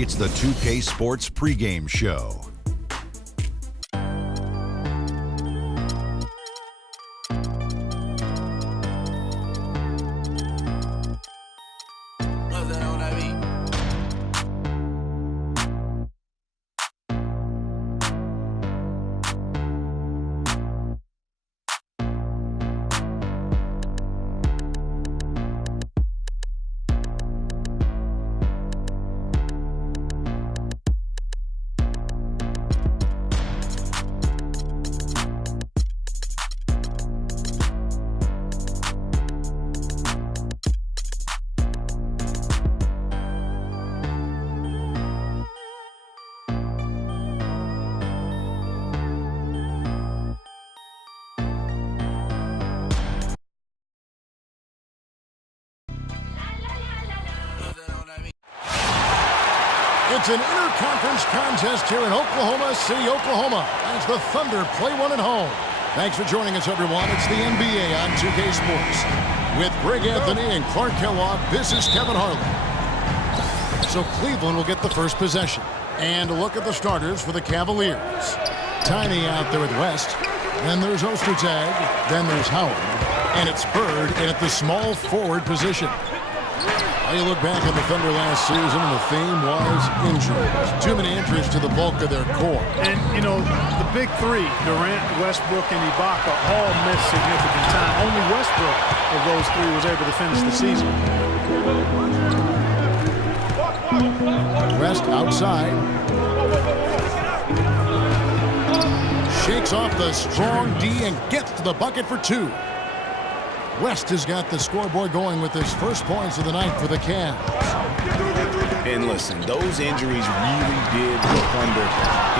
It's the 2K Sports pregame show. It's an interconference contest here in Oklahoma City, Oklahoma, as the Thunder play one at home. Thanks for joining us, everyone. It's the NBA on 2K Sports. With Greg Anthony and Clark Kellogg, this is Kevin Harlan. So Cleveland will get the first possession. And a look at the starters for the Cavaliers. Tiny out there with West. Then there's Ostertag. Then there's Howard. And it's Bird in at the small forward position. You look back at the Thunder last season, and the theme was injuries. Too many injuries to the bulk of their core. And, you know, the big three, Durant, Westbrook, and Ibaka, all missed significant time. Only Westbrook of those three was able to finish the season. West outside. Shakes off the strong D and gets to the bucket for two. West has got the scoreboard going with his first points of the night for the Cavs. And listen, those injuries really did the Thunder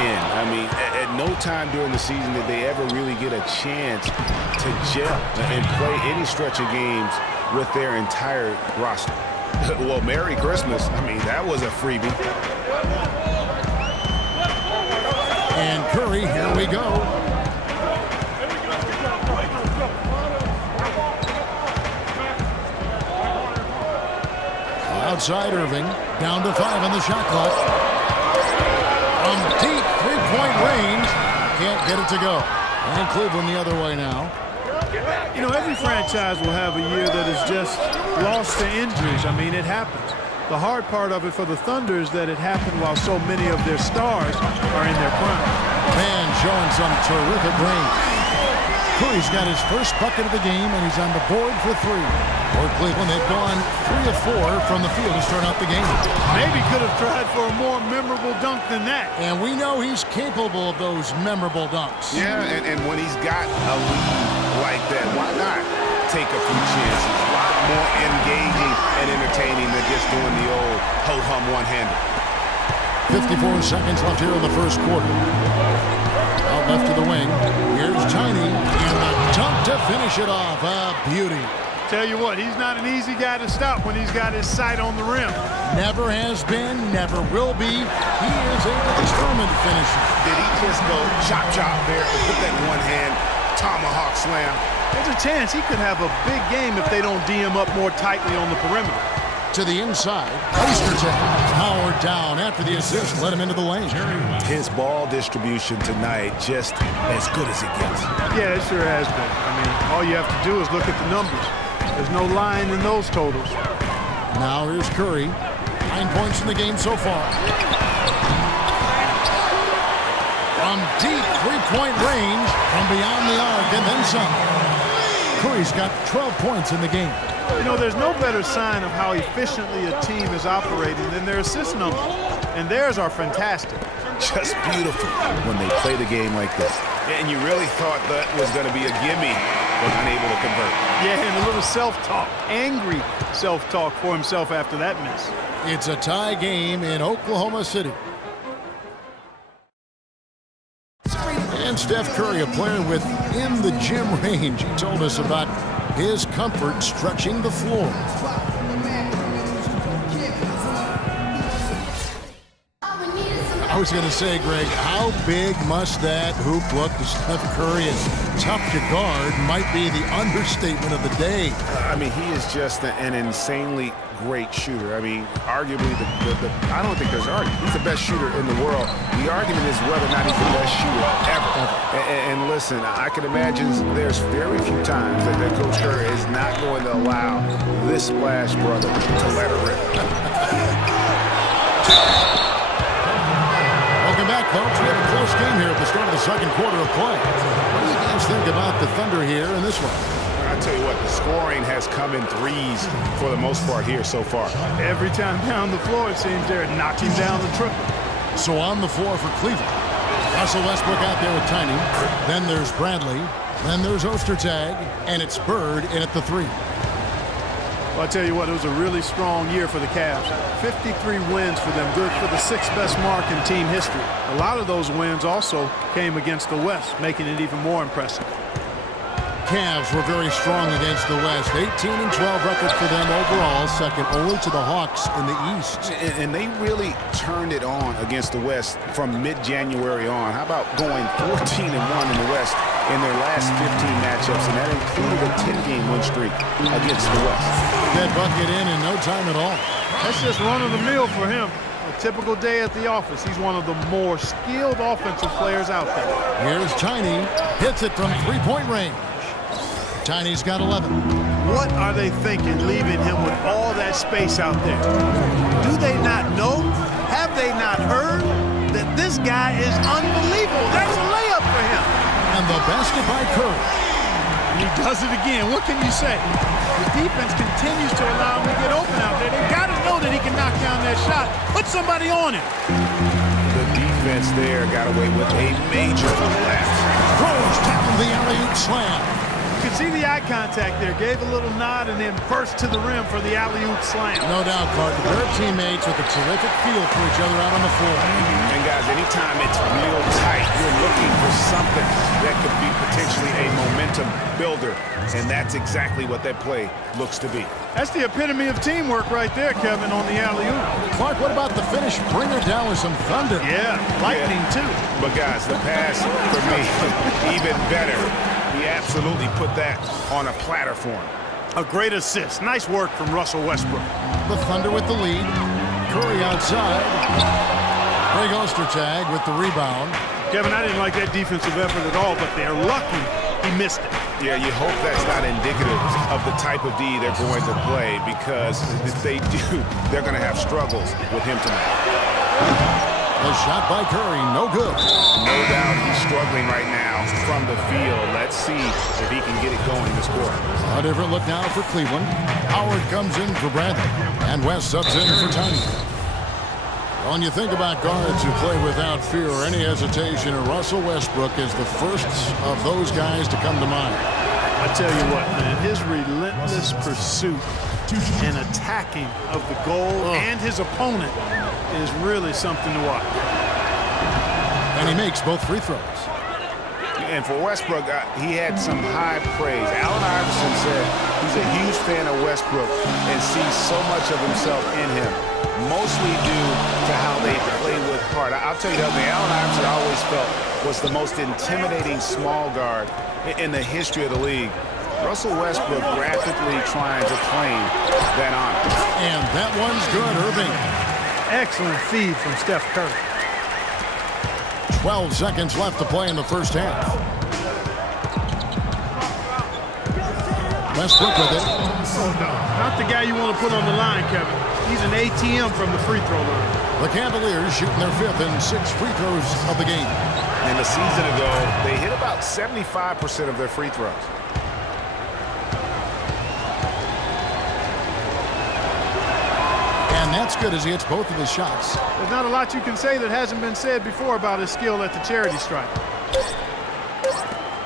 in. I mean, at no time during the season did they ever really get a chance to gel and play any stretch of games with their entire roster. Well, Merry Christmas. I mean, that was a freebie. And Curry, here we go. Outside Irving, down to 5 on the shot clock. From deep three-point range, can't get it to go. And Cleveland the other way now. You know, every franchise will have a year that is just lost to injuries. I mean, it happens. The hard part of it for the Thunder is that it happened while so many of their stars are in their prime. Man showing some terrific range. Curry's got his first bucket of the game, and he's on the board for 3. For Cleveland, they've gone 3 of 4 from the field to start out the game. Maybe could have tried for a more memorable dunk than that. And we know he's capable of those memorable dunks. Yeah, and when he's got a lead like that, why not take a few chances? A lot more engaging and entertaining than just doing the old ho-hum one-hander. 54 seconds left here in the first quarter. Out left to the wing. Here's Tiny, and the dunk to finish it off. A beauty. Tell you what, he's not an easy guy to stop when he's got his sight on the rim. Never has been, never will be. He is a determined finisher. Did he just go chop there with that one-hand tomahawk slam? There's a chance he could have a big game if they don't D him up more tightly on the perimeter. To the inside, Ostertag. Howard down after the assist, let him into the lane. His ball distribution tonight just as good as it gets. Yeah, it sure has been. I mean, all you have to do is look at the numbers. There's no lying in those totals. Now here's Curry. 9 points in the game so far. From deep three-point range, from beyond the arc, and then some. Curry's got 12 points in the game. You know, there's no better sign of how efficiently a team is operating than their assist numbers. And theirs are fantastic. Just beautiful when they play the game like this. And you really thought that was going to be a gimme, but unable to convert. Yeah, and a little self-talk, angry self-talk for himself after that miss. It's a tie game in Oklahoma City. And Steph Curry, a player within the gym range. He told us about his comfort stretching the floor. I was going to say, Greg, how big must that hoop look to Steph Curry? And tough to guard might be the understatement of the day. I mean, he is just an insanely great shooter. I mean, arguably, I don't think there's an argument. He's the best shooter in the world. The argument is whether or not he's the best shooter ever. And listen, I can imagine there's very few times that Coach Curry is not going to allow this splash brother to let her rip. Welcome back, folks. We have a close game here at the start of the second quarter of play. What do you guys think about the Thunder here in this one? I'll tell you what, the scoring has come in threes for the most part here so far. Every time down the floor, it seems they're knocking down the triple. So on the floor for Cleveland, Russell Westbrook out there with Tiny. Then there's Bradley. Then there's Ostertag. And it's Bird in at the 3. Well, I tell you what, it was a really strong year for the Cavs. 53 wins for them, good for the 6th best mark in team history. A lot of those wins also came against the West, making it even more impressive. Cavs were very strong against the West. 18-12 record for them overall, second only to the Hawks in the East. And they really turned it on against the West from mid-January on. How about going 14-1 in the West in their last 15 matchups, and that included a 10-game win streak against the West. That bucket in no time at all. That's just run-of-the-mill for him. A typical day at the office. He's one of the more skilled offensive players out there. Here's Tiny. Hits it from three-point range. Tiny's got 11. What are they thinking leaving him with all that space out there? Do they not know? Have they not heard that this guy is unbelievable? That's a layup for him. And the basket by Curry. And he does it again. What can you say? The defense continues to allow him to get open out there. They've got to know that he can knock down that shot. Put somebody on him. The defense there got away with a major left. Rose tapping the alley-oop slam. You can see the eye contact there. Gave a little nod and then burst to the rim for the alley-oop slam. No doubt, Clark. They're teammates with a terrific feel for each other out on the floor. And guys, anytime it's real tight, you're looking for something that could be potentially a momentum builder. And that's exactly what that play looks to be. That's the epitome of teamwork right there, Kevin, on the alley-oop. Clark, what about the finish? Bring her down with some thunder. Yeah, lightning too. But guys, the pass for me, even better. He absolutely put that on a platter for him. A great assist. Nice work from Russell Westbrook. The Thunder with the lead. Curry outside. Greg Ostertag with the rebound. Kevin, I didn't like that defensive effort at all, but they're lucky he missed it. Yeah, you hope that's not indicative of the type of D they're going to play, because if they do, they're going to have struggles with him tonight. The shot by Curry, no good. No doubt he's struggling right now from the field. Let's see if he can get it going this quarter. A different look now for Cleveland. Howard comes in for Bradley, and West subs in for Tiny. When you think about guards who play without fear or any hesitation, Russell Westbrook is the first of those guys to come to mind. I tell you what, man, his relentless pursuit and attacking of the goal and his opponent is really something to watch. And he makes both free throws. And for Westbrook, he had some high praise. Allen Iverson said he's a huge fan of Westbrook and sees so much of himself in him, mostly due to how they play with heart. I'll tell you the other thing, Allen Iverson I always felt was the most intimidating small guard in the history of the league. Russell Westbrook rapidly trying to claim that honor. And that one's good, Irving. Excellent feed from Steph Curry. 12 seconds left to play in the first half. Westbrook with it. Oh, no. Not the guy you want to put on the line, Kevin. He's an ATM from the free throw line. The Cavaliers shooting their 5th and 6th free throws of the game. And a season ago, they hit about 75% of their free throws. And that's good as he hits both of his shots. There's not a lot you can say that hasn't been said before about his skill at the charity stripe.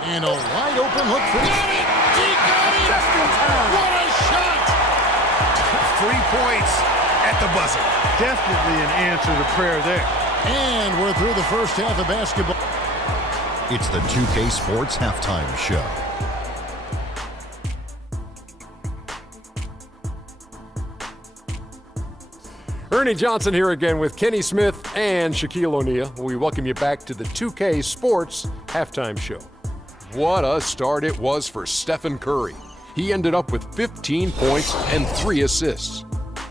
And a wide open look for him. Just in time. What a shot! 3 points at the buzzer. Definitely an answer to prayer there. And we're through the first half of basketball. It's the 2K Sports Halftime Show. Ernie Johnson here again with Kenny Smith and Shaquille O'Neal. We welcome you back to the 2K Sports Halftime Show. What a start it was for Stephen Curry. He ended up with 15 points and 3 assists.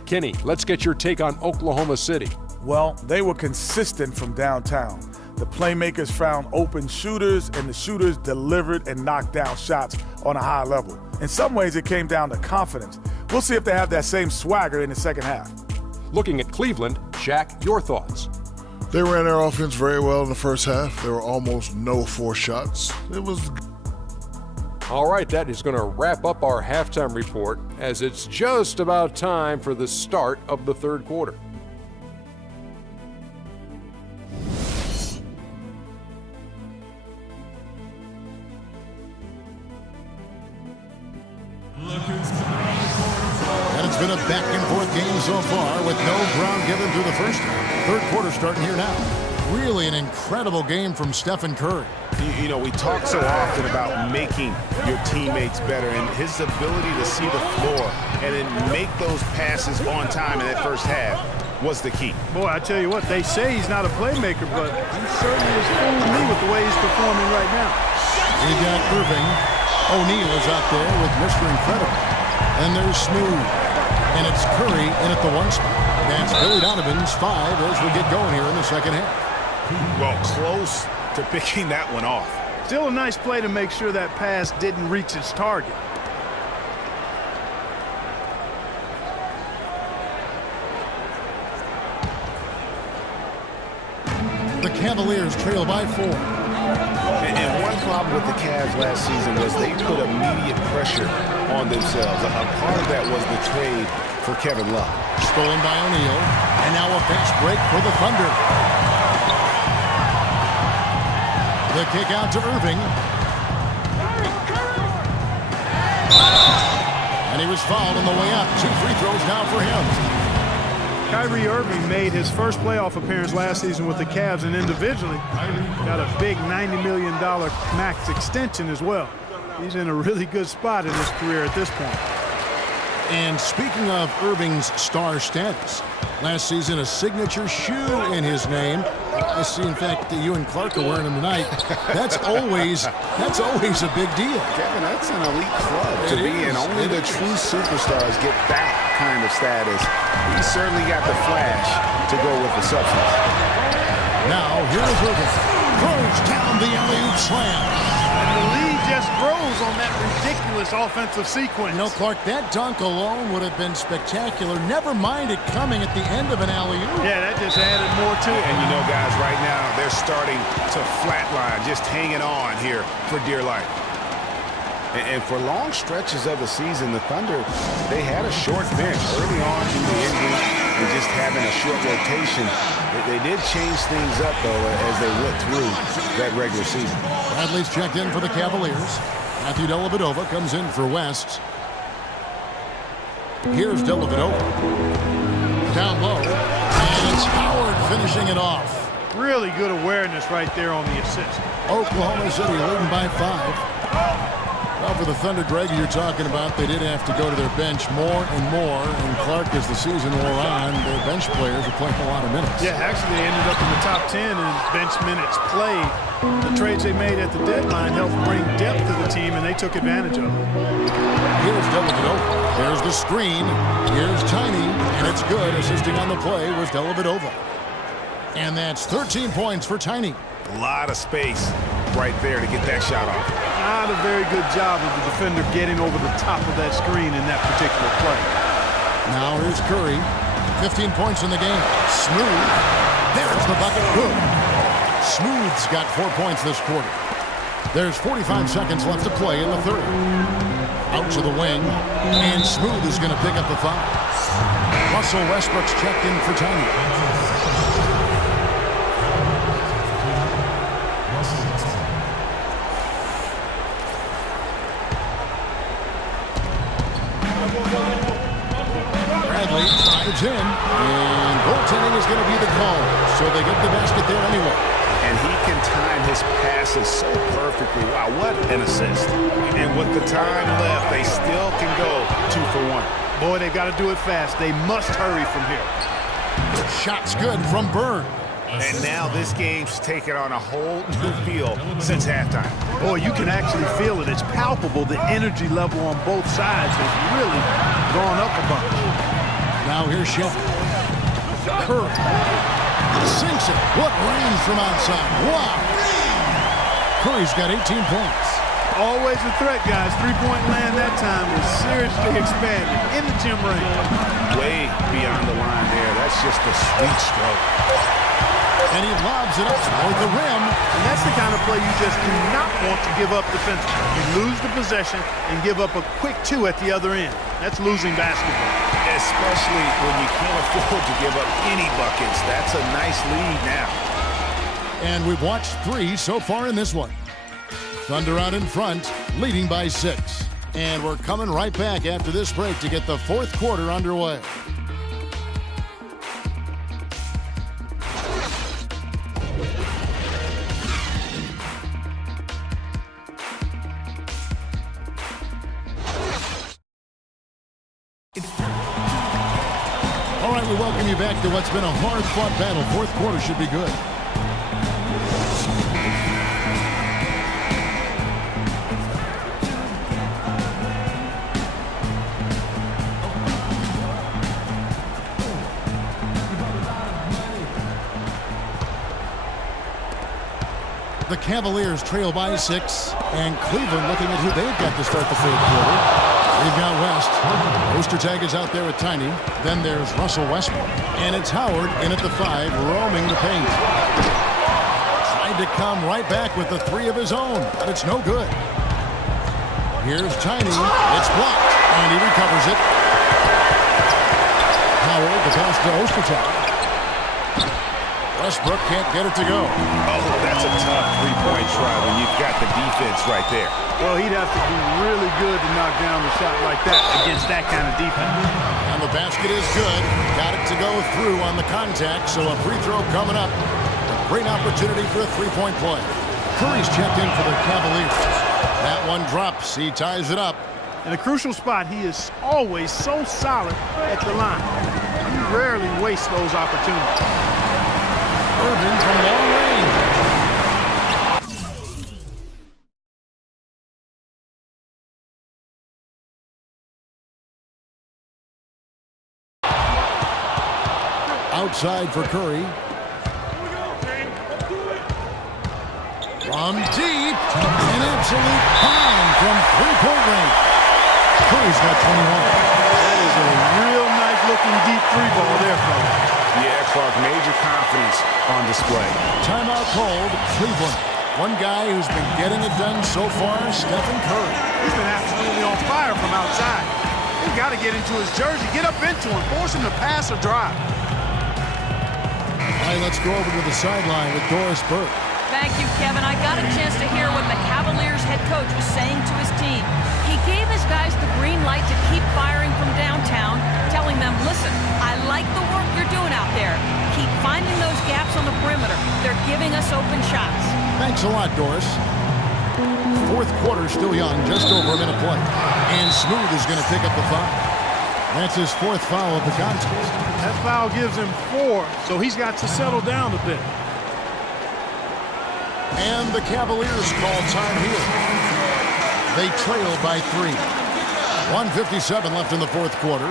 Kenny, let's get your take on Oklahoma City. Well, they were consistent from downtown. The playmakers found open shooters, and the shooters delivered and knocked down shots on a high level. In some ways, it came down to confidence. We'll see if they have that same swagger in the second half. Looking at Cleveland, Shaq, your thoughts? They ran their offense very well in the first half. There were almost no forced shots. It was. All right, that is going to wrap up our halftime report as it's just about time for the start of the third quarter. And it's been a back-and-forth game so far with no ground given through the first half. Third quarter starting here now. Really an incredible game from Stephen Curry. You know, we talk so often about making your teammates better, and his ability to see the floor and then make those passes on time in that first half was the key. Boy, I tell you what, they say he's not a playmaker, but he certainly is fooling me with the way he's performing right now. We got Irving. O'Neal is out there with Mr. Incredible. And there's Smooth. And it's Curry in at the 1 spot. That's Billy Donovan's 5 as we get going here in the second half. Well, close to picking that one off. Still a nice play to make sure that pass didn't reach its target. The Cavaliers trail by 4. And one problem with the Cavs last season was they put immediate pressure on themselves. A part of that was the trade for Kevin Love. Stolen by O'Neal. And now a fast break for the Thunder. The kick out to Irving. And he was fouled on the way up. 2 free throws now for him. Kyrie Irving made his first playoff appearance last season with the Cavs, and individually got a big $90 million max extension as well. He's in a really good spot in his career at this point. And speaking of Irving's star status, last season a signature shoe in his name. I see, in fact, that you and Clark are wearing them tonight. That's always a big deal. Kevin, that's an elite club to be in. Only the true superstars get that kind of status. He certainly got the flash to go with the substance. Now, here's Irving. Throws down the alley-oop slam. And the lead just grows on that ridiculous offensive sequence. You know, Clark, that dunk alone would have been spectacular. Never mind it coming at the end of an alley-oop. Yeah, that just added more to it. And you know, guys, right now, they're starting to flatline, just hanging on here for dear life. And for long stretches of the season, the Thunder, they had a short bench early on in the inning and just having a short rotation. They did change things up, though, as they went through that regular season. Bradley's checked in for the Cavaliers. Matthew Dellavedova comes in for West. Here's Dellavedova. Down low. And it's Howard finishing it off. Really good awareness right there on the assist. Oklahoma City leading by 5. Well, for the Thunder, Greg, you're talking about, they did have to go to their bench more and more. And Clark, as the season wore on, their bench players are playing a lot of minutes. Yeah, actually they ended up in the top 10 in bench minutes played. The trades they made at the deadline helped bring depth to the team, and they took advantage of it. Here's Dellavedova. There's the screen. Here's Tiny, and it's good. Assisting on the play was Dellavedova. And that's 13 points for Tiny. A lot of space right there to get that shot off. Not a very good job of the defender getting over the top of that screen in that particular play. Now here's Curry. 15 points in the game. Smooth. There's the bucket. Good. Smooth's got 4 points this quarter. There's 45 seconds left to play in the third. Out to the wing. And Smooth is going to pick up the foul. Russell Westbrook's checked in for Tiny. Bradley drives in, and goaltending is going to be the call. So they get the basket there anyway. And he can time his passes so perfectly. Wow, what an assist. And with the time left, they still can go 2 for 1. Boy, they got to do it fast. They must hurry from here. Shot's good from Bird. And now this game's taken on a whole new feel since halftime. Boy, you can actually feel it. It's palpable. The energy level on both sides has really gone up a bunch. Now here's Shepard. Curry sinks it. What range from outside. Wow. Curry's got 18 points. Always a threat, guys. Three-point land that time was seriously expanded in the gym range. Way beyond the line there. That's just a sweet stroke. And he lobs it up toward the rim. And that's the kind of play you just do not want to give up defensively. You lose the possession and give up a quick two at the other end. That's losing basketball. Especially when you can't afford to give up any buckets. That's a nice lead now. And we've watched 3 so far in this one. Thunder out in front, leading by 6. And we're coming right back after this break to get the fourth quarter underway. All right, we welcome you back to what's been a hard-fought battle. Fourth quarter should be good. The Cavaliers trail by 6, and Cleveland looking at who they've got to start the fourth quarter. They've got West. Ostertag is out there with Tiny. Then there's Russell Westbrook. And it's Howard in at the 5, roaming the paint. Tried to come right back with the 3 of his own, but it's no good. Here's Tiny. It's blocked, and he recovers it. Howard, the pass to Ostertag. Westbrook can't get it to go. Oh, that's a tough three-point try when you've got the defense right there. Well, he'd have to be really good to knock down a shot like that against that kind of defense. And the basket is good. Got it to go through on the contact, so a free throw coming up. A great opportunity for a three-point play. Curry's checked in for the Cavaliers. That one drops. He ties it up. In a crucial spot, he is always so solid at the line. He rarely wastes those opportunities. Irving from long range. Outside for Curry. From deep, an absolute bomb from three-point range. Curry's got 21. That is a real nice-looking deep three ball there, fellas. Yeah, Clark, major confidence on display. Timeout called, Cleveland. One guy who's been getting it done so far, Stephen Curry. He's been absolutely on fire from outside. You've got to get into his jersey, get up into him, force him to pass or drive. All right, let's go over to the sideline with Doris Burke. Thank you, Kevin. I got a chance to hear what the Cavaliers head coach was saying to his team. He gave his guys the green light to keep firing from downtown, telling them, listen, I like the work you're doing out there. Keep finding those gaps on the perimeter. They're giving us open shots. Thanks a lot, Doris. Fourth quarter still young, just over a minute play. And Smooth is going to pick up the foul. That's his 4th foul of the contest. That foul gives him 4, so he's got to settle down a bit. And the Cavaliers call time here. They trail by 3. 1:57 left in the fourth quarter.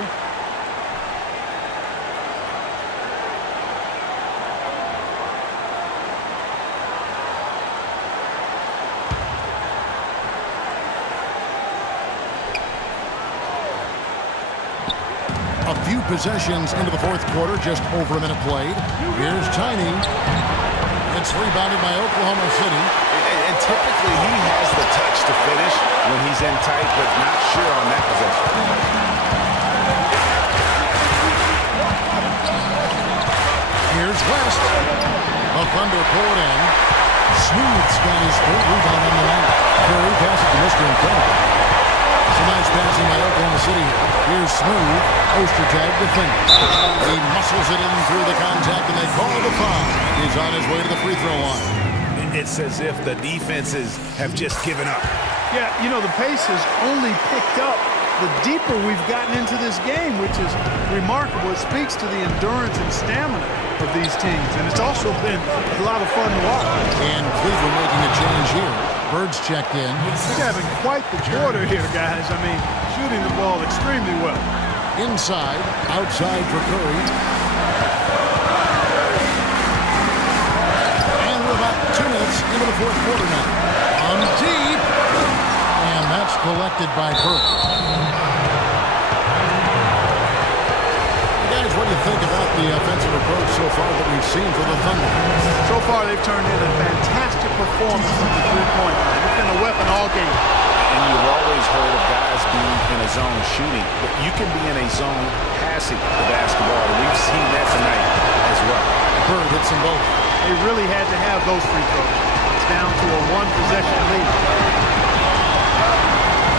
A few possessions into the fourth quarter, just over a minute played. Here's Tiny. It's rebounded by Oklahoma City. And typically he has the touch to finish when he's in tight, but not sure on that possession. Here's West. The Thunder pull it in. Smooth's got his 3rd rebound on the night. Curry passes to Mr. Incredible. It's a nice passing by Oklahoma City. Here's Smooth. Ostertag defends. He muscles it in through the contact, and they call the foul. He's on his way to the free throw line. It's as if the defenses have just given up. Yeah, you know, the pace has only picked up the deeper we've gotten into this game, which is remarkable. It speaks to the endurance and stamina of these teams, and it's also been a lot of fun to watch. And Cleveland making a change here. Birds checked in. He's having quite the quarter here, guys. I mean, shooting the ball extremely well. Inside, outside for Curry. And we're about 2 minutes into the fourth quarter now. On deep. And that's collected by Bird. Guys, what do you think about the offensive approach so far that we've seen for the Thunder? So far, they've turned in a fantastic performance from the three-point line. It's been a weapon all game. And you've always heard of guys being in a zone shooting, but you can be in a zone passing the basketball. And we've seen that tonight as well. Bird hits them both. They really had to have those free throws. It's down to a one-possession lead.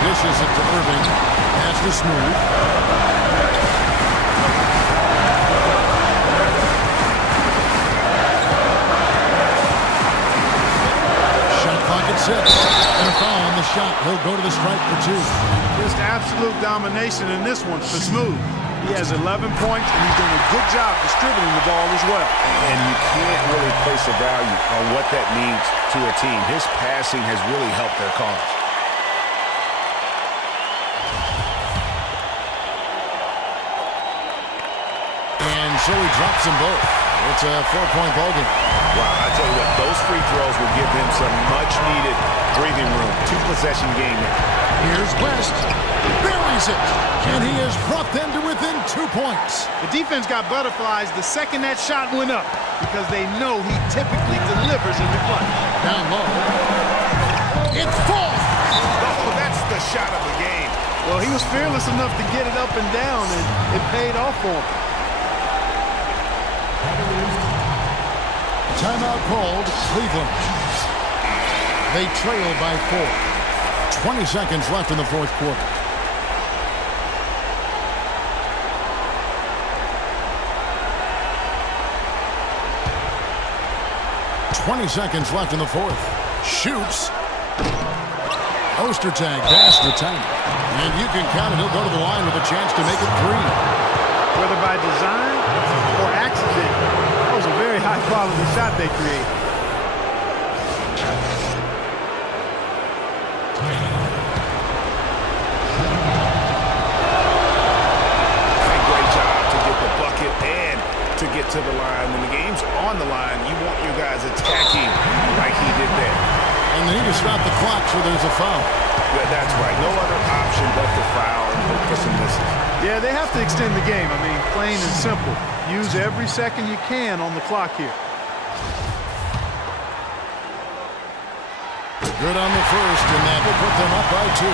Dishes it to Irving. Pass to Smooth. Shot clock at 6. And a foul on the shot. He'll go to the stripe for 2. Just absolute domination in this one for Smooth. He has 11 points, and he's doing a good job distributing the ball as well. And you can't really place a value on what that means to a team. His passing has really helped their cause. And so he drops them both. It's a 4-point ball game. Wow, I tell you what, those free throws will give them some much-needed breathing room. 2-possession game now. Here's West. Buries it. And he has brought them to within 2 points. The defense got butterflies the second that shot went up because they know he typically delivers in the clutch. Down low. It's falls. Oh, that's the shot of the game. Well, he was fearless enough to get it up and down, and it paid off for him. Timeout called, Cleveland. They trail by 4. 20 seconds left in the fourth quarter. In the fourth. Shoots. Ostertag past the time. And you can count it. He'll go to the line with a chance to make it 3. Whether by design or accident, that was a very high-quality shot they created. Great job to get the bucket and to get to the line. When the game's on the line, you want your guys attacking like he did there. And they need to stop the clock, so there's a foul. Yeah, that's right. No other option but to foul and hope for some misses. Yeah, they have to extend the game. I mean, plain and simple. Use every second you can on the clock here. Good on the first, and that will put them up by 2.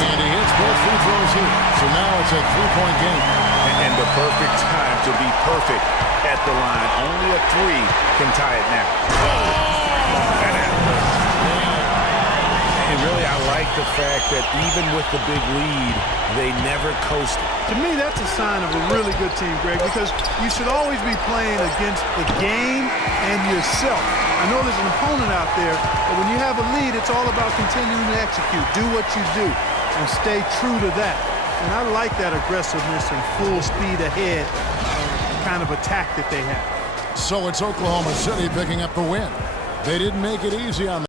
And he hits both free throws here. So now it's a 3-point game. And the perfect time to be perfect at the line. Only a 3 can tie it now. That happened. And really, I like the fact that even with the big lead, they never coasted. To me, that's a sign of a really good team, Greg, because you should always be playing against the game and yourself. I know there's an opponent out there, but when you have a lead, it's all about continuing to execute. Do what you do and stay true to that. And I like that aggressiveness and full speed ahead kind of attack that they have. So it's Oklahoma City picking up the win. They didn't make it easy on them.